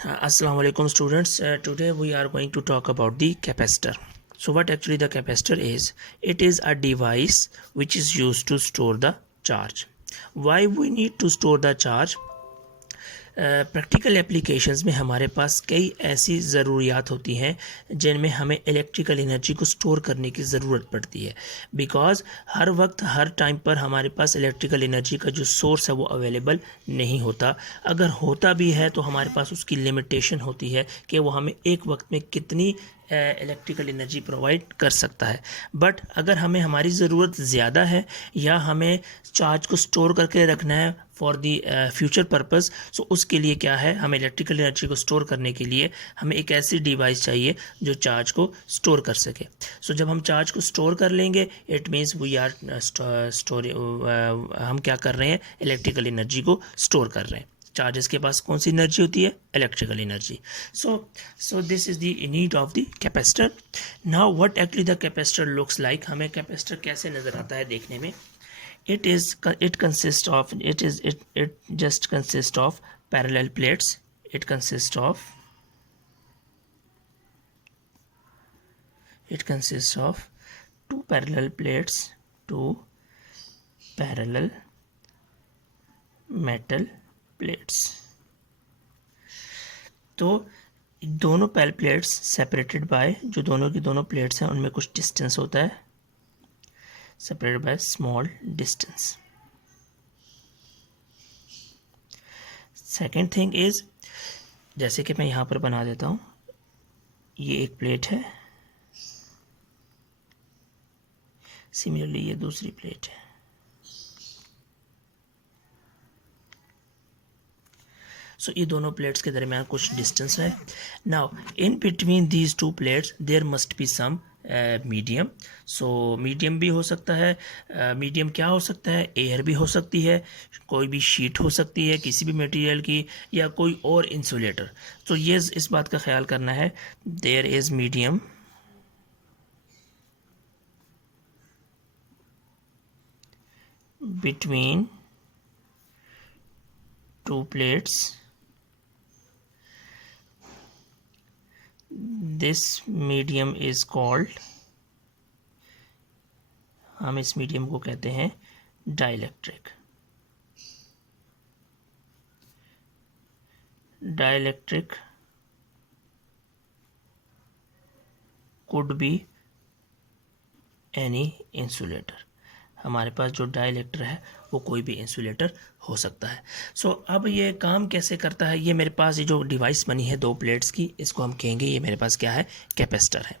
Assalamu alaikum students. Today we are going to talk about the capacitor. So what actually the capacitor is? It is a device which is used to store the charge. Why we need to store the charge? Practical applications में हमारे पास कई ऐसी ज़रूरियात होती हैं जिनमें हमें electrical energy को store करने की ज़रूरत पड़ती है, बिकॉज़ हर वक्त हर टाइम पर हमारे पास इलेक्ट्रिकल एनर्जी का जो सोर्स है वो अवेलेबल नहीं होता। अगर होता भी है तो हमारे पास उसकी लिमिटेशन होती है कि वो हमें एक वक्त में कितनी इलेक्ट्रिकल एनर्जी प्रोवाइड कर सकता है। बट अगर हमें हमारी ज़रूरत ज़्यादा है या हमें चार्ज को स्टोर करके रखना है फॉर दी फ्यूचर पर्पस, सो उसके लिए क्या है, हमें इलेक्ट्रिकल एनर्जी को स्टोर करने के लिए हमें एक ऐसी डिवाइस चाहिए जो चार्ज को स्टोर कर सके। सो जब हम चार्ज को स्टोर कर लेंगे इट मीन्स वी आर हम क्या कर रहे हैं, इलेक्ट्रिकल एनर्जी को स्टोर कर रहे हैं। चार्जेस के पास कौन सी एनर्जी होती है, electrical energy. So this is the need of the capacitor. Now what actually the capacitor looks like, हमें कैपेसिटर कैसे नज़र आता है देखने में। it just consists of parallel plates. It consists of two parallel plates, two parallel metal plates. तो दोनों parallel plates separated by, जो दोनों की दोनों प्लेट्स हैं उनमें कुछ डिस्टेंस होता है, separated by small distance. Second thing is, जैसे कि मैं यहाँ पर बना देता हूँ, ये एक प्लेट है, सिमिलरली ये दूसरी प्लेट है। सो ये दोनों प्लेट्स के दरमियान कुछ डिस्टेंस है। Now in between these two plates there must be some medium. So medium भी हो सकता है, मीडियम क्या हो सकता है, एयर भी हो सकती है, कोई भी शीट हो सकती है किसी भी मटेरियल की, या कोई और इंसुलेटर। तो ये इस बात का ख्याल करना है, there is medium between two plates. This medium is called, हम इस मीडियम को कहते हैं dielectric. Dielectric could be any insulator. हमारे पास जो डाइलेक्टर है वो कोई भी इंसुलेटर हो सकता है। सो अब ये काम कैसे करता है, ये मेरे पास ये जो डिवाइस बनी है दो प्लेट्स की, इसको हम कहेंगे ये मेरे पास क्या है, कैपेसिटर है।